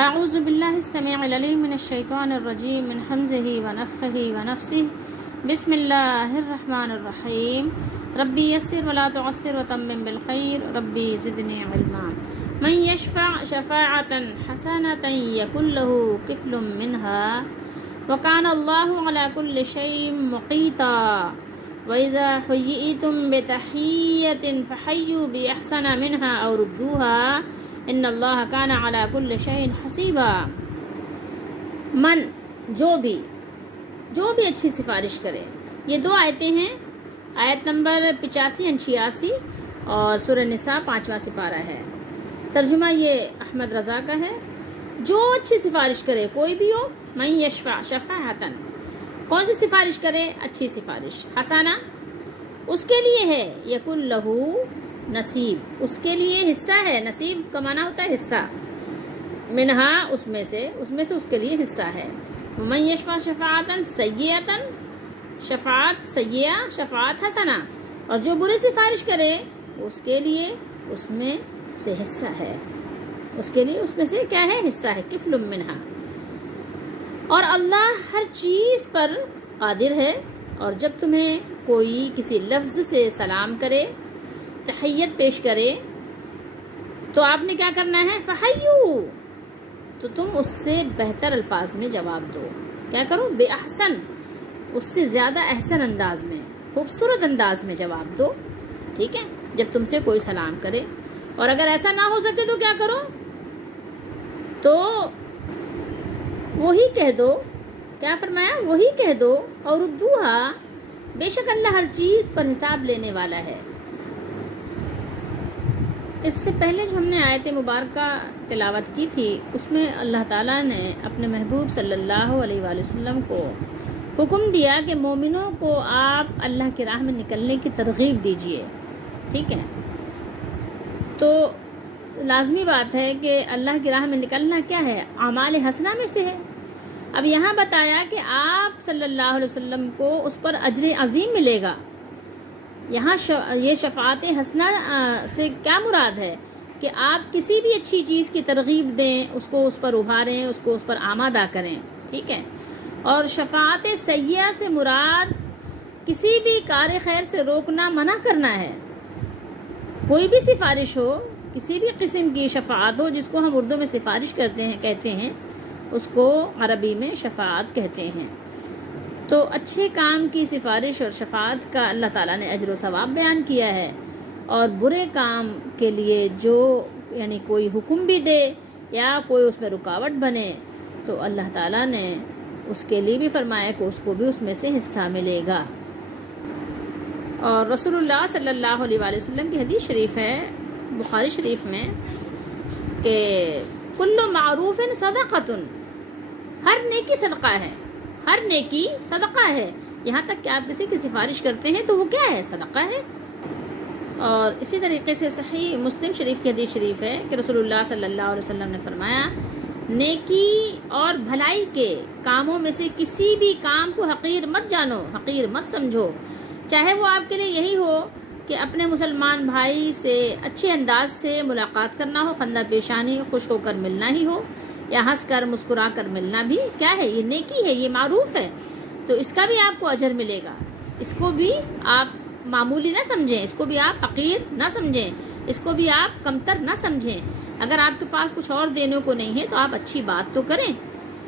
اعوذ باللہ السمیع العلیم من الشیطان الرجیم من حمزہ ونفخہ ونفثہ بسم اللہ الرحمن الرحیم ربی یسر ولا تعسر وتمم بالخیر ربی زدنی علما من یشفع شفاعة حسنة یکن له کفل منها وکان اللہ علی کل شیء مقیتا وَإِذَا حُيِّئْتُم بِتَحِيَّةٍ فَحَيُّوا بِأَحْسَنَ مِنْهَا أَوْ رُدُّوهَا إِنَّ اللَّهَ كَانَ عَلَى كُلِّ شَيْءٍ حَسِيبًا۔ من جو بھی اچھی سفارش کرے، یہ دو آیتیں ہیں، آیت نمبر 85 86 اور سورہ نساء 5واں سپارہ ہے۔ ترجمہ یہ احمد رضا کا ہے۔ جو اچھی سفارش کرے، کوئی بھی ہو، من یشفع شفاعۃ، کون سی سفارش کرے؟ اچھی سفارش، حسانہ، اس کے لیے ہے، یکن لہو نصیب، اس کے لیے حصہ ہے، نصیب کا معنی ہوتا ہے حصہ، منہا اس میں سے اس کے لیے حصہ ہے۔ من یشفع شفاعۃ سیئۃ، شفاعت سیئہ، شفاعت حسنہ، اور جو بری سفارش کرے اس کے لیے اس میں سے حصہ ہے، اس کے لیے اس میں سے کیا ہے؟ حصہ ہے، کفل منہا۔ اور اللہ ہر چیز پر قادر ہے، اور جب تمہیں کوئی کسی لفظ سے سلام کرے، تحیت پیش کرے، تو آپ نے کیا کرنا ہے؟ فحیو، تو تم اس سے بہتر الفاظ میں جواب دو۔ کیا کرو؟ بے احسن، اس سے زیادہ احسن انداز میں، خوبصورت انداز میں جواب دو، ٹھیک ہے، جب تم سے کوئی سلام کرے۔ اور اگر ایسا نہ ہو سکے تو کیا کرو؟ تو وہی کہہ دو، کیا فرمایا؟ وہی کہہ دو، اور ردوہا، بے شک اللہ ہر چیز پر حساب لینے والا ہے۔ اس سے پہلے جو ہم نے آیت مبارکہ تلاوت کی تھی، اس میں اللہ تعالیٰ نے اپنے محبوب صلی اللہ علیہ وآلہ وسلم کو حکم دیا کہ مومنوں کو آپ اللہ کی راہ میں نکلنے کی ترغیب دیجیے، ٹھیک ہے۔ تو لازمی بات ہے کہ اللہ کی راہ میں نکلنا کیا ہے؟ اعمال حسنہ میں سے ہے۔ اب یہاں بتایا کہ آپ صلی اللہ علیہ وسلم کو اس پر اجر عظیم ملے گا۔ یہاں یہ شفاعت حسنہ سے کیا مراد ہے؟ کہ آپ کسی بھی اچھی چیز کی ترغیب دیں، اس کو اس پر ابھاریں، اس کو اس پر آمادہ کریں، ٹھیک ہے۔ اور شفاعت سیئہ سے مراد کسی بھی کار خیر سے روکنا، منع کرنا ہے۔ کوئی بھی سفارش ہو، کسی بھی قسم کی شفاعت ہو، جس کو ہم اردو میں سفارش کہتے ہیں، اس کو عربی میں شفاعت کہتے ہیں۔ تو اچھے کام کی سفارش اور شفاعت کا اللہ تعالیٰ نے اجر و ثواب بیان کیا ہے، اور برے کام کے لیے جو یعنی کوئی حکم بھی دے یا کوئی اس میں رکاوٹ بنے، تو اللہ تعالیٰ نے اس کے لیے بھی فرمایا کہ اس کو بھی اس میں سے حصہ ملے گا۔ اور رسول اللہ صلی اللہ علیہ وآلہ وسلم کی حدیث شریف ہے بخاری شریف میں کہ کل معروف صدقۃ، ہر نیکی صدقہ ہے، ہر نیکی صدقہ ہے، یہاں تک کہ آپ کسی کی سفارش کرتے ہیں تو وہ کیا ہے؟ صدقہ ہے۔ اور اسی طریقے سے صحیح مسلم شریف کی حدیث شریف ہے کہ رسول اللہ صلی اللہ علیہ وسلم نے فرمایا، نیکی اور بھلائی کے کاموں میں سے کسی بھی کام کو حقیر مت جانو، حقیر مت سمجھو، چاہے وہ آپ کے لیے یہی ہو کہ اپنے مسلمان بھائی سے اچھے انداز سے ملاقات کرنا ہو، خندہ پیشانی، خوش ہو کر ملنا ہی ہو، یا ہنس کر مسکرا کر ملنا بھی کیا ہے؟ یہ نیکی ہے، یہ معروف ہے، تو اس کا بھی آپ کو اجر ملے گا۔ اس کو بھی آپ معمولی نہ سمجھیں، اس کو بھی آپ حقیر نہ سمجھیں، اس کو بھی آپ کمتر نہ سمجھیں۔ اگر آپ کے پاس کچھ اور دینے کو نہیں ہے تو آپ اچھی بات تو کریں،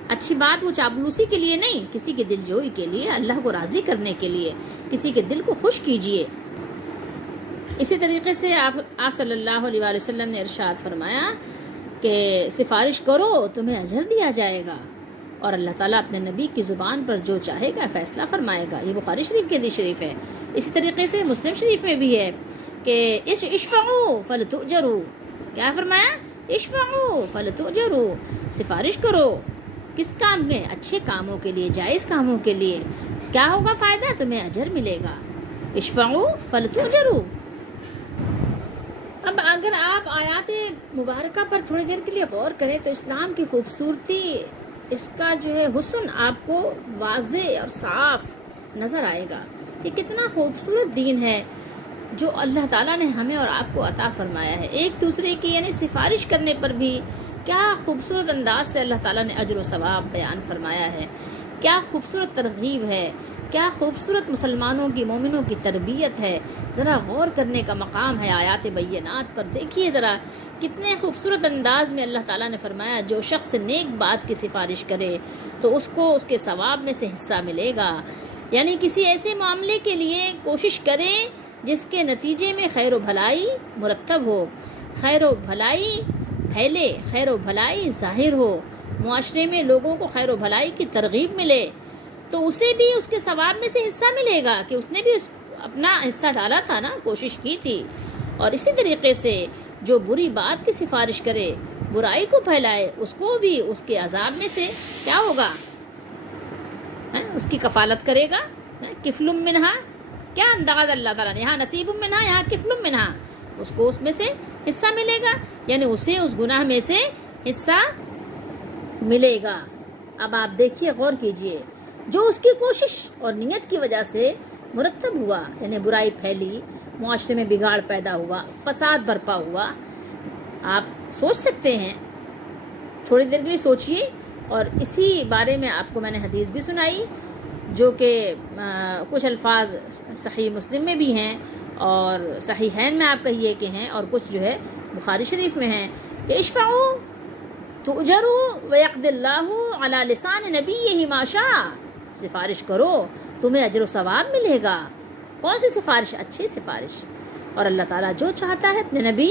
اچھی بات وہ چاپلوسی کے لیے نہیں، کسی کے دل جوئی کے لیے، اللہ کو راضی کرنے کے لیے، کسی کے دل کو خوش کیجیے۔ اسی طریقے سے آپ صلی اللہ علیہ وآلہ وسلم نے ارشاد فرمایا کہ سفارش کرو تمہیں اجر دیا جائے گا، اور اللہ تعالیٰ اپنے نبی کی زبان پر جو چاہے گا فیصلہ فرمائے گا۔ یہ بخاری شریف کی حدیث شریف ہے۔ اسی طریقے سے مسلم شریف میں بھی ہے کہ اشفعوا فلتؤجروا، کیا فرمایا؟ اشفعوا فلتؤجروا، سفارش کرو، کس کام میں؟ اچھے کاموں کے لیے، جائز کاموں کے لیے، کیا ہوگا فائدہ؟ تمہیں اجر ملے گا۔ اشفعوا فلتؤجروا۔ اب اگر آپ آیات مبارکہ پر تھوڑی دیر کے لیے غور کریں تو اسلام کی خوبصورتی، اس کا جو ہے حسن آپ کو واضح اور صاف نظر آئے گا۔ یہ کتنا خوبصورت دین ہے جو اللہ تعالیٰ نے ہمیں اور آپ کو عطا فرمایا ہے۔ ایک دوسرے کی یعنی سفارش کرنے پر بھی کیا خوبصورت انداز سے اللہ تعالیٰ نے اجر و ثواب بیان فرمایا ہے، کیا خوبصورت ترغیب ہے، کیا خوبصورت مسلمانوں کی، مومنوں کی تربیت ہے. ذرا غور کرنے کا مقام ہے آیات بینات پر. دیکھیے ذرا کتنے خوبصورت انداز میں اللہ تعالیٰ نے فرمایا جو شخص نیک بات کی سفارش کرے تو اس کو اس کے ثواب میں سے حصہ ملے گا. یعنی کسی ایسے معاملے کے لیے کوشش کریں جس کے نتیجے میں خیر و بھلائی مرتب ہو، خیر و بھلائی پھیلے، خیر و بھلائی ظاہر ہو، معاشرے میں لوگوں کو خیر و بھلائی کی ترغیب ملے، تو اسے بھی اس کے ثواب میں سے حصہ ملے گا کہ اس نے بھی اپنا حصہ ڈالا تھا نا، کوشش کی تھی. اور اسی طریقے سے جو بری بات کی سفارش کرے، برائی کو پھیلائے، اس کو بھی اس کے عذاب میں سے کیا ہوگا، اس کی کفالت کرے گا. کفل منہا، کیا انداز اللہ تعالیٰ نے، یہاں نصیب منہا، یہاں کفل منہا، اس کو اس میں سے حصہ ملے گا، یعنی اسے اس گناہ میں سے حصہ ملے گا. اب آپ دیکھیے، غور کیجئے، جو اس کی کوشش اور نیت کی وجہ سے مرتب ہوا، یعنی برائی پھیلی، معاشرے میں بگاڑ پیدا ہوا، فساد برپا ہوا. آپ سوچ سکتے ہیں، تھوڑی دیر کے لیے سوچئے. اور اسی بارے میں آپ کو میں نے حدیث بھی سنائی جو کہ کچھ الفاظ صحیح مسلم میں بھی ہیں اور صحیحین میں آپ کہیے کہ ہیں، اور کچھ جو ہے بخاری شریف میں ہیں کہ اشفعوا تؤجروا ویقضی اللہ علی لسان نبیہ ما شاء، سفارش کرو تمہیں اجر و ثواب ملے گا. کون سی سفارش؟ اچھی سفارش. اور اللہ تعالیٰ جو چاہتا ہے اپنے نبی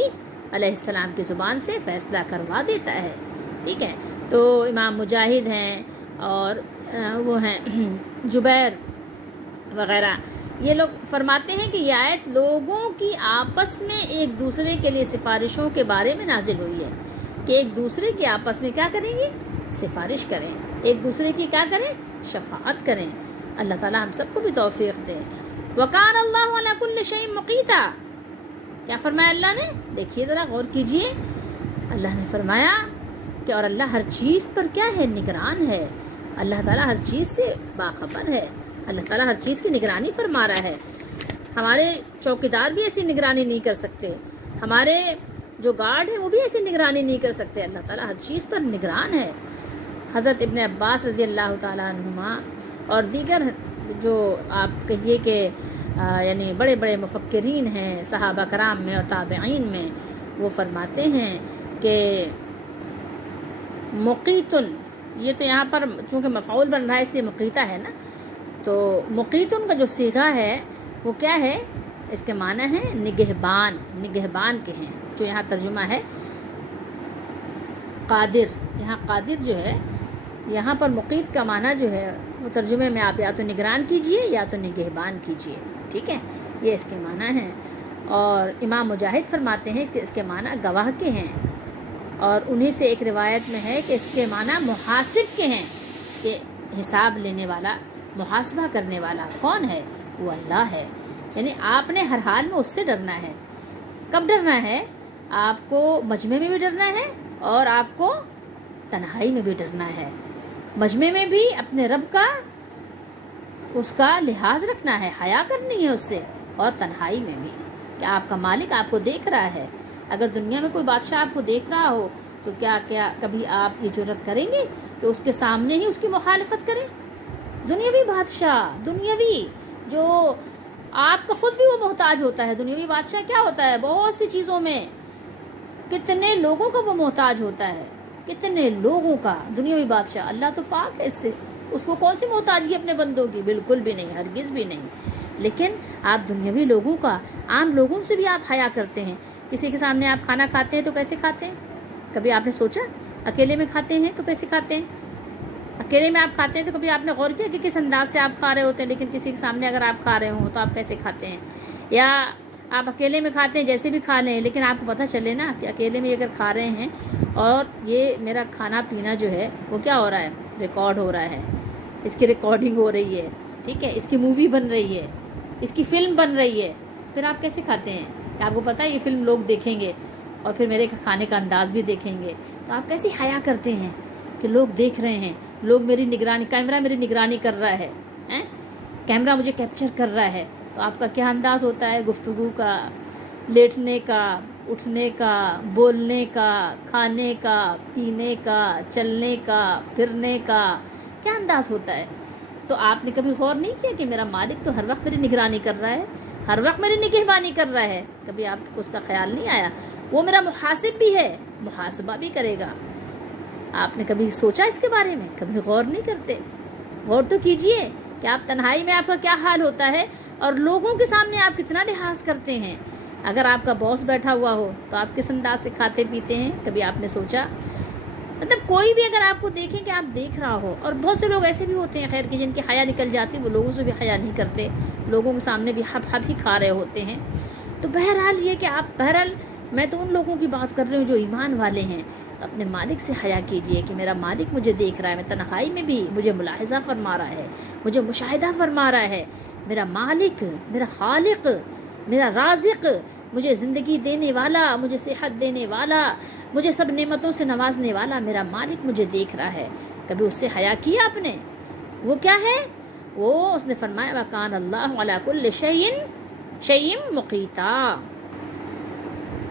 علیہ السلام کی زبان سے فیصلہ کروا دیتا ہے. ٹھیک ہے. تو امام مجاہد ہیں اور وہ ہیں جبیر وغیرہ، یہ لوگ فرماتے ہیں کہ یہ آیت لوگوں کی آپس میں ایک دوسرے کے لیے سفارشوں کے بارے میں نازل ہوئی ہے کہ ایک دوسرے کی آپس میں کیا کریں گے؟ سفارش کریں، ایک دوسرے کی کیا کریں؟ شفاعت کریں. اللہ تعالیٰ ہم سب کو بھی توفیق دے. وَكَانَ اللَّهُ عَلَى كُلِّ شَيْءٍ مُقِيتًا، کیا فرمایا اللہ نے؟ دیکھیے ذرا غور کیجئے. اللہ نے فرمایا کہ اور اللہ ہر چیز پر کیا ہے؟ نگران ہے. اللہ تعالیٰ ہر چیز سے باخبر ہے. اللہ تعالیٰ ہر چیز کی نگرانی فرما رہا ہے. ہمارے چوکیدار بھی ایسی نگرانی نہیں کر سکتے، ہمارے جو گارڈ ہیں وہ بھی ایسی نگرانی نہیں کر سکتے. اللہ تعالیٰ ہر چیز پر نگران ہے. حضرت ابن عباس رضی اللہ تعالیٰ عنہما اور دیگر جو آپ کہیے کہ یعنی بڑے بڑے مفکرین ہیں صحابہ کرام میں اور تابعین میں، وہ فرماتے ہیں کہ مقیتن، یہ تو یہاں پر چونکہ مفعول بن رہا ہے اس لیے مقیتہ ہے نا، تو مقیتن کا جو صیغہ ہے وہ کیا ہے؟ اس کے معنی ہے نگہبان، نگہبان کے ہیں، جو یہاں ترجمہ ہے قادر. یہاں قادر جو ہے، یہاں پر مقیت کا معنی جو ہے وہ ترجمے میں آپ یا تو نگران کیجئے یا تو نگہبان کیجئے. ٹھیک ہے، یہ اس کے معنی ہیں. اور امام مجاہد فرماتے ہیں کہ اس کے معنی گواہ کے ہیں، اور انہی سے ایک روایت میں ہے کہ اس کے معنی محاسب کے ہیں، کہ حساب لینے والا، محاسبہ کرنے والا کون ہے؟ وہ اللہ ہے. یعنی آپ نے ہر حال میں اس سے ڈرنا ہے. کب ڈرنا ہے؟ آپ کو مجمع میں بھی ڈرنا ہے اور آپ کو تنہائی میں بھی ڈرنا ہے. مجمع میں بھی اپنے رب کا، اس کا لحاظ رکھنا ہے، حیا کرنی ہے اس سے، اور تنہائی میں بھی کہ آپ کا مالک آپ کو دیکھ رہا ہے. اگر دنیا میں کوئی بادشاہ آپ کو دیکھ رہا ہو تو کیا کبھی آپ یہ جرت کریں گے کہ اس کے سامنے ہی اس کی مخالفت کریں؟ دنیاوی بادشاہ، دنیاوی جو آپ کا خود بھی وہ محتاج ہوتا ہے. دنیاوی بادشاہ کیا ہوتا ہے؟ بہت سی چیزوں میں کتنے لوگوں کا وہ محتاج ہوتا ہے، کتنے لوگوں کا. دنیاوی بادشاہ، اللہ تو پاک ہے اس سے، اس کو کون سی محتاجگی اپنے بندوں کی؟ بالکل بھی نہیں، ہرگز بھی نہیں. لیکن آپ دنیاوی لوگوں کا، عام لوگوں سے بھی آپ حیا کرتے ہیں. کسی کے سامنے آپ کھانا کھاتے ہیں تو کیسے کھاتے ہیں؟ کبھی آپ نے سوچا؟ اکیلے میں کھاتے ہیں تو کیسے کھاتے ہیں؟ اکیلے میں آپ کھاتے ہیں تو کبھی آپ نے غور کیا کہ کس انداز سے آپ کھا رہے ہوتے ہیں؟ لیکن کسی کے سامنے اگر آپ کھا رہے ہوں تو آپ کیسے کھاتے ہیں؟ یا آپ اکیلے میں کھاتے ہیں جیسے بھی کھا لیں، لیکن آپ کو پتہ چلے نا کہ اکیلے میں اگر کھا رہے ہیں اور یہ میرا کھانا پینا جو ہے وہ کیا ہو رہا ہے؟ ریکارڈ ہو رہا ہے، اس کی ریکارڈنگ ہو رہی ہے. ٹھیک ہے، اس کی مووی بن رہی ہے، اس کی فلم بن رہی ہے. پھر آپ کیسے کھاتے ہیں؟ کہ آپ کو پتہ ہے یہ فلم لوگ دیکھیں گے اور پھر میرے کھانے کا انداز بھی دیکھیں گے، تو آپ کیسی حیا کرتے ہیں کہ لوگ دیکھ رہے ہیں، لوگ میری نگرانی، کیمرہ میری نگرانی کر رہا ہے، کیمرہ مجھے کیپچر کر رہا ہے. تو آپ کا کیا انداز ہوتا ہے گفتگو کا، لیٹنے کا، اٹھنے کا، بولنے کا، کھانے کا، پینے کا، چلنے کا، پھرنے کا کیا انداز ہوتا ہے؟ تو آپ نے کبھی غور نہیں کیا کہ میرا مالک تو ہر وقت میری نگرانی کر رہا ہے، ہر وقت میری نگہبانی کر رہا ہے؟ کبھی آپ کو اس کا خیال نہیں آیا؟ وہ میرا محاسب بھی ہے، محاسبہ بھی کرے گا۔ آپ نے کبھی سوچا اس کے بارے میں؟ کبھی غور نہیں کرتے؟ غور تو کیجئے کہ آپ تنہائی میں آپ کا کیا حال ہوتا ہے اور لوگوں کے سامنے آپ کتنا لحاظ کرتے ہیں۔ اگر آپ کا باس بیٹھا ہوا ہو تو آپ کس انداز سے کھاتے پیتے ہیں؟ کبھی آپ نے سوچا؟ مطلب کوئی بھی اگر آپ کو دیکھیں کہ آپ دیکھ رہا ہو، اور بہت سے لوگ ایسے بھی ہوتے ہیں خیر کہ جن کی حیا نکل جاتی، وہ لوگوں سے بھی حیا نہیں کرتے، لوگوں کے سامنے بھی ہب ہب ہی کھا رہے ہوتے ہیں۔ تو بہرحال یہ کہ آپ، بہرحال میں تو ان لوگوں کی بات کر رہی ہوں جو ایمان والے ہیں، تو اپنے مالک سے حیا کیجئے کہ میرا مالک مجھے دیکھ رہا ہے، میں تنہائی میں بھی مجھے ملاحظہ فرما رہا ہے، مجھے مشاہدہ فرما رہا ہے۔ میرا مالک، میرا خالق، میرا رازق، مجھے زندگی دینے والا، مجھے صحت دینے والا، مجھے سب نعمتوں سے نوازنے والا میرا مالک مجھے دیکھ رہا ہے۔ کبھی اس سے حیا کیا آپ نے؟ وہ کیا ہے؟ وہ اس نے فرمایا وَكَانَ اللَّهُ عَلَى كُلِّ شَيْءٍ مُقِيتًا۔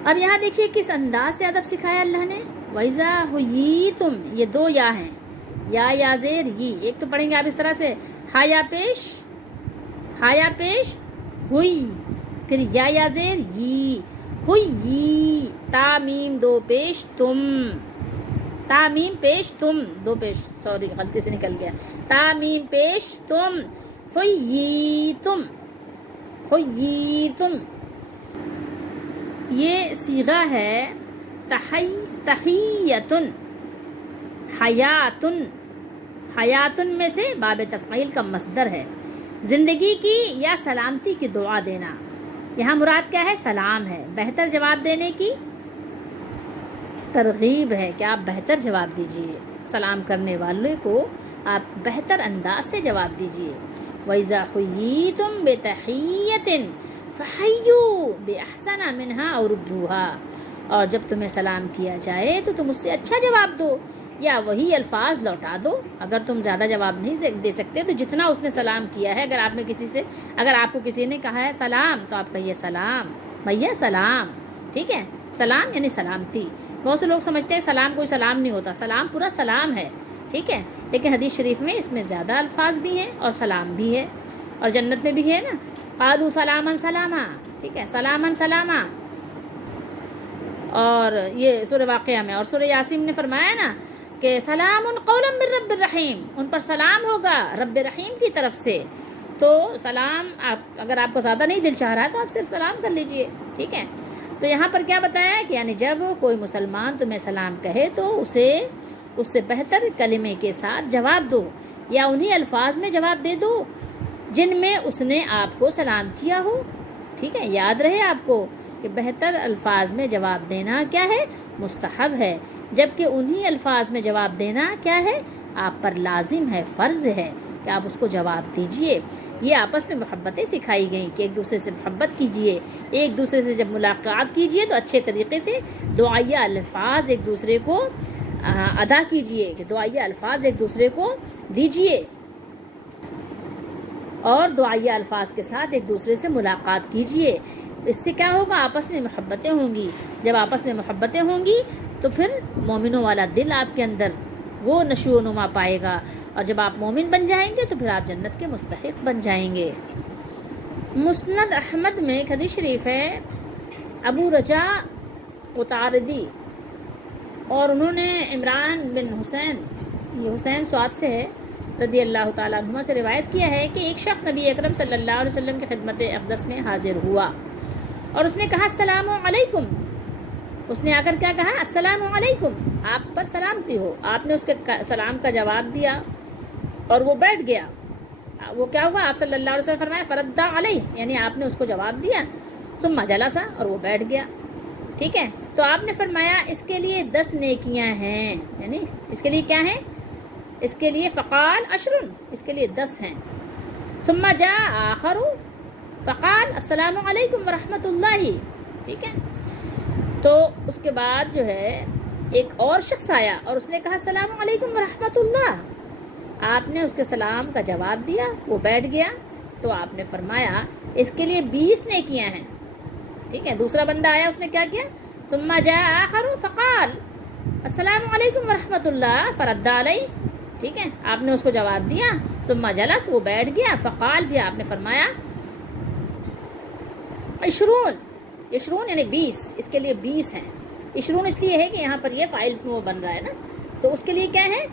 اب یہاں دیکھیے کس انداز سے ادب سکھایا اللہ نے۔ وَإِذَا حُيِّيتُمْ، یہ دو یا ہیں، یا زیر ی، ایک تو پڑھیں گے آپ اس طرح سے، ہایا پیش ہوئی، پھر یا زیر ی، ہوئی، تا میم دو پیش تم، تا میم پیش تم، دو پیش، سوری غلطی سے نکل گیا، تا میم پیش تم، ہوئی تم۔ یہ صیغہ ہے تحیتن، حیاتن میں سے باب تفعیل کا مصدر ہے، زندگی کی یا سلامتی کی دعا دینا۔ یہاں مراد کیا ہے؟ سلام ہے، بہتر جواب دینے کی ترغیب ہے کہ آپ بہتر جواب دیجئے، سلام کرنے والے کو آپ بہتر انداز سے جواب دیجئے۔ وَإِذَا حُيِّيتُم بِتَحِيَّةٍ فَحَيُّوا بِأَحْسَنَ مِنْهَا أَوْ رُدُّوهَا، اور جب تمہیں سلام کیا جائے تو تم اس سے اچھا جواب دو یا وہی الفاظ لوٹا دو۔ اگر تم زیادہ جواب نہیں دے سکتے تو جتنا اس نے سلام کیا ہے، اگر آپ نے اگر آپ کو کسی نے کہا ہے سلام تو آپ کہیے سلام بھیا، سلام، ٹھیک ہے؟ سلام یعنی سلامتی۔ بہت سے لوگ سمجھتے ہیں سلام کوئی سلام نہیں ہوتا، سلام پورا سلام ہے، ٹھیک ہے؟ لیکن حدیث شریف میں اس میں زیادہ الفاظ بھی ہیں اور سلام بھی ہے، اور جنت میں بھی ہے نا، قالوا سلاما سلاما، ٹھیک ہے؟ سلاما سلاما۔ اور یہ سورہ واقعہ میں اور سورہ یاسین نے فرمایا نا کہ سلام قولا من رب الرحیم، ان پر سلام ہوگا رب رحیم کی طرف سے۔ تو سلام، اگر آپ کو زیادہ نہیں دل چاہ رہا ہے تو آپ صرف سلام کر لیجئے، ٹھیک ہے؟ تو یہاں پر کیا بتایا کہ یعنی جب کوئی مسلمان تمہیں سلام کہے تو اسے اس سے بہتر کلمے کے ساتھ جواب دو یا انہی الفاظ میں جواب دے دو جن میں اس نے آپ کو سلام کیا ہو، ٹھیک ہے؟ یاد رہے آپ کو کہ بہتر الفاظ میں جواب دینا کیا ہے؟ مستحب ہے، جبکہ انہی الفاظ میں جواب دینا کیا ہے؟ آپ پر لازم ہے، فرض ہے کہ آپ اس کو جواب دیجئے۔ یہ آپس میں محبتیں سکھائی گئیں کہ ایک دوسرے سے محبت کیجئے، ایک دوسرے سے جب ملاقات کیجئے تو اچھے طریقے سے دعائیہ الفاظ ایک دوسرے کو ادا کیجئے، کہ دعائیہ الفاظ ایک دوسرے کو دیجئے اور دعائیہ الفاظ کے ساتھ ایک دوسرے سے ملاقات کیجئے۔ اس سے کیا ہوگا؟ آپس میں محبتیں ہوں گی۔ جب آپس میں محبتیں ہوں گی تو پھر مومنوں والا دل آپ کے اندر وہ نشو و نما پائے گا، اور جب آپ مومن بن جائیں گے تو پھر آپ جنت کے مستحق بن جائیں گے۔ مسند احمد میں ایک حدیث شریف ہے، ابو رجا اتاردی، اور انہوں نے عمران بن حسین، یہ حسین سواد سے ہے، رضی اللہ تعالیٰ عنہ سے روایت کیا ہے کہ ایک شخص نبی اکرم صلی اللہ علیہ وسلم کی خدمت اقدس میں حاضر ہوا اور اس نے کہا السلام علیکم۔ اس نے آ کر کیا کہا؟ السلام علیکم، آپ پر سلامتی ہو۔ آپ نے اس کے سلام کا جواب دیا اور وہ بیٹھ گیا۔ وہ کیا ہوا؟ آپ صلی اللہ علیہ وسلم فرمایا فرد علیہ، یعنی آپ نے اس کو جواب دیا، ثم جلسا، اور وہ بیٹھ گیا، ٹھیک ہے؟ تو آپ نے فرمایا اس کے لیے 10 نیکیاں ہیں، یعنی اس کے لیے کیا ہیں؟ اس کے لیے فقال عشر، اس کے لیے 10 ہیں۔ ثم جاء آخر فقال السلام علیکم ورحمۃ اللہ، ٹھیک ہے؟ تو اس کے بعد جو ہے ایک اور شخص آیا اور اس نے کہا السلام علیکم ورحمۃ اللہ۔ آپ نے اس کے سلام کا جواب دیا، وہ بیٹھ گیا، تو آپ نے فرمایا اس کے لیے 20 نیکیاں ہیں، ٹھیک ہے؟ دوسرا بندہ آیا، اس نے کیا کیا؟ ثم جاء آخر فقال السلام علیکم ورحمۃ اللہ فرد علیہ، ٹھیک ہے، آپ نے اس کو جواب دیا. ثم جلس، وہ بیٹھ گیا. فقال، بھی آپ نے فرمایا 20 یعنی 20، اس کے لیے 20 ہیں. 20 اس لیے ہے کہ یہاں پر یہ فاعل وہ بن رہا ہے نا، تو اس کے لیے کیا ہے،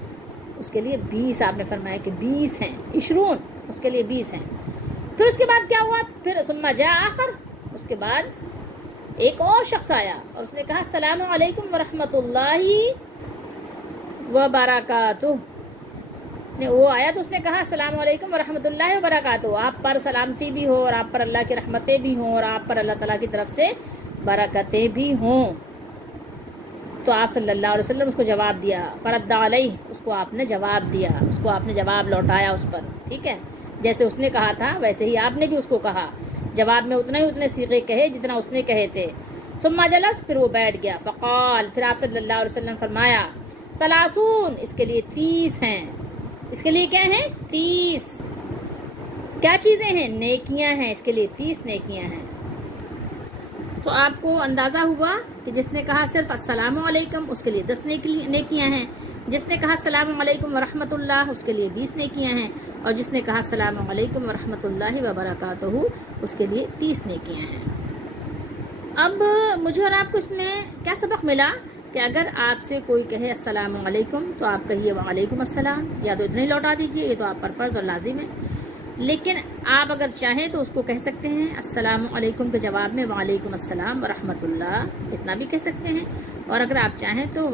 اس کے لیے 20 آپ نے فرمایا کہ 20 ہیں. 20 اس کے لیے 20 ہیں. پھر اس کے بعد کیا ہوا، پھر ثم جاء آخر، اس کے بعد ایک اور شخص آیا اور اس نے کہا السلام علیکم ورحمۃ اللہ وبرکاتہ. وہ آیا تو اس نے کہا السلام علیکم ورحمۃ اللہ وبرکاتہ، آپ پر سلامتی بھی ہو اور آپ پر اللہ کی رحمتیں بھی ہوں اور آپ پر اللہ تعالیٰ کی طرف سے برکتیں بھی ہوں. تو آپ صلی اللہ علیہ وسلم اس کو جواب دیا. فرد علیہ، اس کو آپ نے جواب دیا، اس کو آپ نے جواب لوٹایا اس پر، ٹھیک ہے. جیسے اس نے کہا تھا ویسے ہی آپ نے بھی اس کو کہا. جواب میں اتنے صیغے کہے جتنا اس نے کہے تھے. ثم جلس، پھر وہ بیٹھ گیا. فقال، پھر آپ صلی اللہ علیہ وسلم فرمایا 30، اس کے لیے 30 ہیں. اس کے لیے کیا ہیں، 30 کیا چیزیں ہیں، نیکیاں ہیں. اس کے لیے 30 نیکیاں ہیں. تو آپ کو اندازہ ہوا کہ جس نے کہا صرف السلام علیکم اس کے لیے 10 نیکیاں ہیں، جس نے کہا السلام علیکم ورحمۃ اللہ اس کے لیے 20 نیکیاں ہیں، اور جس نے کہا السلام علیکم ورحمۃ اللہ وبرکاتہ اس کے لیے 30 نیکیاں ہیں. اب مجھے اور آپ کو اس میں کیا سبق ملا کہ اگر آپ سے کوئی کہے السلام علیکم تو آپ کہیے وعلیکم السلام، یا تو اتنا ہی لوٹا دیجیے، یہ تو آپ پر فرض اور لازم ہے. لیکن آپ اگر چاہیں تو اس کو کہہ سکتے ہیں السلام علیکم کے جواب میں وعلیکم السلام ورحمۃ اللہ، اتنا بھی کہہ سکتے ہیں. اور اگر آپ چاہیں تو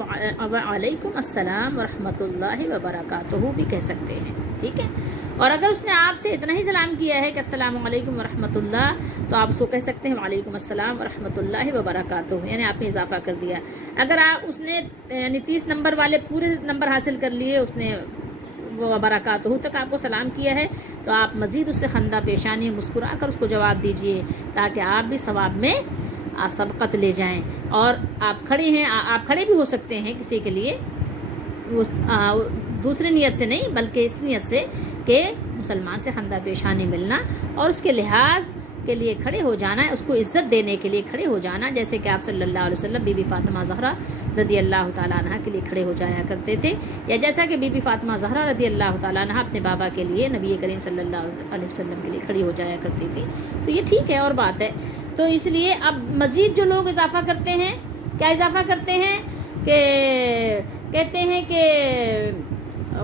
وعلیکم السلام ورحمۃ اللہ وبرکاتہ بھی کہہ سکتے ہیں، ٹھیک ہے. اور اگر اس نے آپ سے اتنا ہی سلام کیا ہے کہ السلام علیکم ورحمۃ اللہ، تو آپ اس کو کہہ سکتے ہیں وعلیکم السلام ورحمۃ اللہ وبرکاتہ، یعنی آپ نے اضافہ کر دیا. اگر اس نے یعنی 30 نمبر والے پورے نمبر حاصل کر لیے، اس نے وبرکاتہ تک آپ کو سلام کیا ہے، تو آپ مزید اس سے خندہ پیشانی مسکرا کر اس کو جواب دیجئے، تاکہ آپ بھی ثواب میں آپ سبقت لے جائیں. اور آپ کھڑے ہیں، آپ کھڑے بھی ہو سکتے ہیں کسی کے لیے، دوسری نیت سے نہیں بلکہ اس نیت سے کہ مسلمان سے خندہ پیشانی ملنا اور اس کے لحاظ کے لیے کھڑے ہو جانا ہے، اس کو عزت دینے کے لیے کھڑے ہو جانا، جیسے کہ آپ صلی اللہ علیہ وسلم بی بی فاطمہ زہرا رضی اللہ تعالیٰ عنہ کے لیے کھڑے ہو جایا کرتے تھے، یا جیسا کہ بی بی فاطمہ زہرا رضی اللہ تعالیٰ عنہ اپنے بابا کے لیے نبی کریم صلی اللہ علیہ وسلم کے لیے کھڑی ہو جایا کرتی تھی. تو یہ ٹھیک ہے اور بات ہے. تو اس لیے اب مزید جو لوگ اضافہ کرتے ہیں، کیا اضافہ کرتے ہیں کہ کہتے ہیں کہ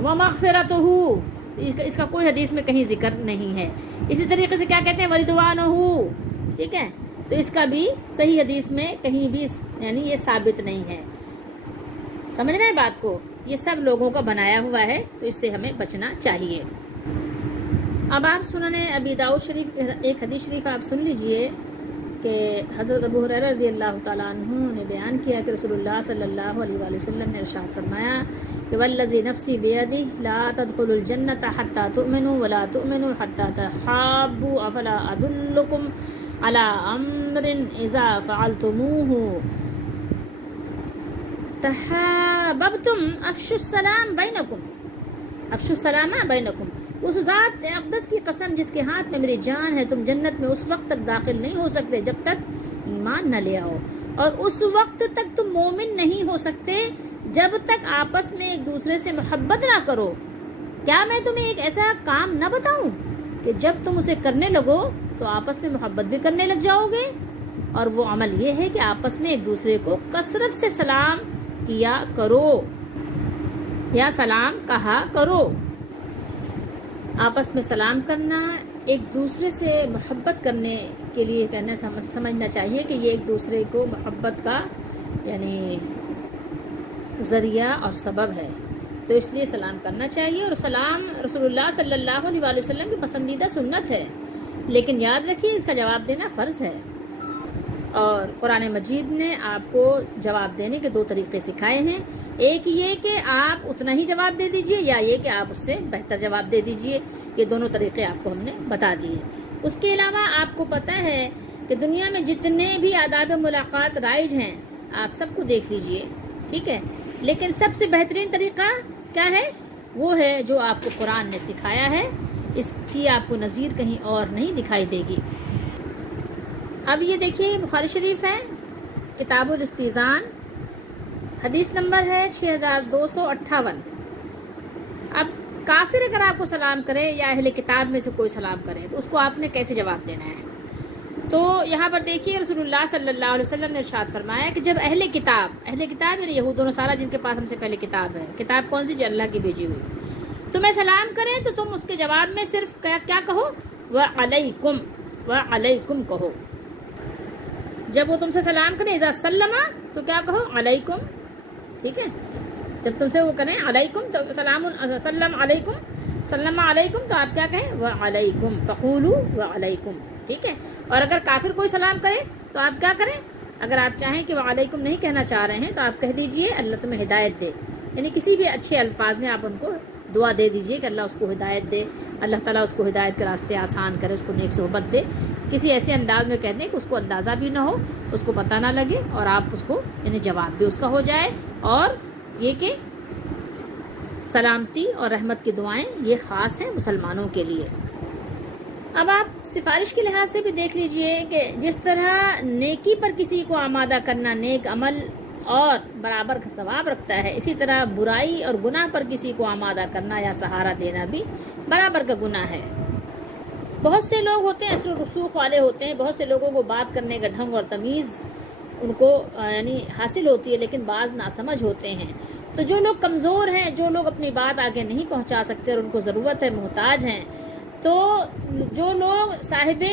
وَمَغْفِرَتُهُ، اس کا کوئی حدیث میں کہیں ذکر نہیں ہے. اسی طریقے سے کیا کہتے ہیں وَرِضْوَانُهُ، ٹھیک ہے. تو اس کا بھی صحیح حدیث میں کہیں بھی یعنی یہ ثابت نہیں ہے. سمجھ رہے ہیں بات کو، یہ سب لوگوں کا بنایا ہوا ہے، تو اس سے ہمیں بچنا چاہیے. اب آپ سنن ابی داؤد شریف ایک حدیث شریف آپ سن لیجئے کہ حضرت ابو ہریرہ رضی اللہ تعالیٰ عنہ نے بیان کیا کہ رسول اللہ صلی اللہ علیہ وآلہ وسلم نے ارشاد فرمایا کہ والذی نفسی بیدہ لا تدخلوا الجنة حتى تؤمنوا ولا تؤمنوا حتى تحابوا افلا ادلکم على امر اذا فعلتموه تحاببتم افشوا السلام بینکم. اس ذات اقدس کی قسم جس کے ہاتھ میں میری جان ہے، تم جنت میں اس وقت تک داخل نہیں ہو سکتے جب تک ایمان نہ لے آؤ، اور اس وقت تک تم مومن نہیں ہو سکتے جب تک آپس میں ایک دوسرے سے محبت نہ کرو. کیا میں تمہیں ایک ایسا کام نہ بتاؤں کہ جب تم اسے کرنے لگو تو آپس میں محبت بھی کرنے لگ جاؤ گے؟ اور وہ عمل یہ ہے کہ آپس میں ایک دوسرے کو کثرت سے سلام کیا کرو یا سلام کہا کرو. آپس میں سلام کرنا، ایک دوسرے سے محبت کرنے کے لیے کہنا سمجھنا چاہیے کہ یہ ایک دوسرے کو محبت کا یعنی ذریعہ اور سبب ہے. تو اس لیے سلام کرنا چاہیے، اور سلام رسول اللہ صلی اللہ علیہ وآلہ وسلم کی پسندیدہ سنت ہے، لیکن یاد رکھیے اس کا جواب دینا فرض ہے. اور قرآن مجید نے آپ کو جواب دینے کے 2 طریقے سکھائے ہیں. ایک یہ کہ آپ اتنا ہی جواب دے دیجئے، یا یہ کہ آپ اس سے بہتر جواب دے دیجئے. یہ دونوں طریقے آپ کو ہم نے بتا دیے. اس کے علاوہ آپ کو پتہ ہے کہ دنیا میں جتنے بھی آداب ملاقات رائج ہیں آپ سب کو دیکھ لیجئے، ٹھیک ہے. لیکن سب سے بہترین طریقہ کیا ہے؟ وہ ہے جو آپ کو قرآن نے سکھایا ہے. اس کی آپ کو نظیر کہیں اور نہیں دکھائی دے گی. اب یہ دیکھیے بخاری شریف ہے کتاب الاستیزان، حدیث نمبر ہے 6258۔ اب کافر اگر آپ کو سلام کرے یا اہل کتاب میں سے کوئی سلام کرے تو اس کو آپ نے کیسے جواب دینا ہے؟ تو یہاں پر دیکھیے رسول اللہ صلی اللہ علیہ وسلم نے ارشاد فرمایا کہ جب اہل کتاب یعنی یہود و نصارہ جن کے پاس ہم سے پہلے کتاب ہے، کتاب کون سی؟ جو اللہ کی بھیجی ہوئی، تمہیں سلام کریں تو تم اس کے جواب میں صرف کیا کہو؟ وعلیکم، وعلیکم کہو۔ جب وہ تم سے سلام کریں اذا سلم تو کیا کہو؟ علیکم، ٹھیک ہے؟ جب تم سے وہ کریں علیکم تو سلم علیکم تو آپ کیا کہیں؟ وعلیکم، فقولوا وعلیکم، ٹھیک ہے؟ اور اگر کافر کوئی سلام کرے تو آپ کیا کریں؟ اگر آپ چاہیں کہ وعلیکم نہیں کہنا چاہ رہے ہیں تو آپ کہہ دیجئے اللہ تمہیں ہدایت دے، یعنی کسی بھی اچھے الفاظ میں آپ ان کو دعا دے دیجئے کہ اللہ اس کو ہدایت دے، اللہ تعالیٰ اس کو ہدایت کے راستے آسان کرے، اس کو نیک صحبت دے۔ کسی ایسے انداز میں کہہ دیں کہ اس کو اندازہ بھی نہ ہو، اس کو پتہ نہ لگے، اور آپ اس کو یعنی جواب بھی اس کا ہو جائے، اور یہ کہ سلامتی اور رحمت کی دعائیں یہ خاص ہیں مسلمانوں کے لیے۔ اب آپ سفارش کے لحاظ سے بھی دیکھ لیجئے کہ جس طرح نیکی پر کسی کو آمادہ کرنا نیک عمل اور برابر کا ثواب رکھتا ہے، اسی طرح برائی اور گناہ پر کسی کو آمادہ کرنا یا سہارا دینا بھی برابر کا گناہ ہے۔ بہت سے لوگ ہوتے ہیں اثر و رسوخ والے ہوتے ہیں، بہت سے لوگوں کو بات کرنے کا ڈھنگ اور تمیز ان کو یعنی حاصل ہوتی ہے، لیکن بعض ناسمجھ ہوتے ہیں۔ تو جو لوگ کمزور ہیں، جو لوگ اپنی بات آگے نہیں پہنچا سکتے اور ان کو ضرورت ہے، محتاج ہیں، تو جو لوگ صاحب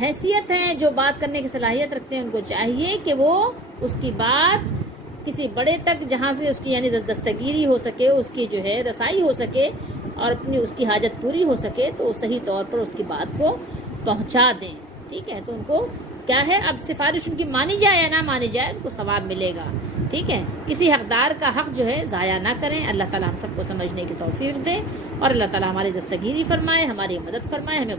حیثیت ہیں، جو بات کرنے کی صلاحیت رکھتے ہیں، ان کو چاہیے کہ وہ اس کی بات کسی بڑے تک جہاں سے اس کی یعنی دستگیری ہو سکے، اس کی جو ہے رسائی ہو سکے اور اپنی اس کی حاجت پوری ہو سکے تو صحیح طور پر اس کی بات کو پہنچا دیں، ٹھیک ہے؟ تو ان کو کیا ہے، اب سفارش ان کی مانی جائے یا نہ مانی جائے ان کو ثواب ملے گا، ٹھیک ہے؟ کسی حقدار کا حق جو ہے ضائع نہ کریں۔ اللہ تعالیٰ ہم سب کو سمجھنے کی توفیق دے اور اللہ تعالیٰ ہماری دستگیری فرمائے، ہماری مدد فرمائے، ہمیں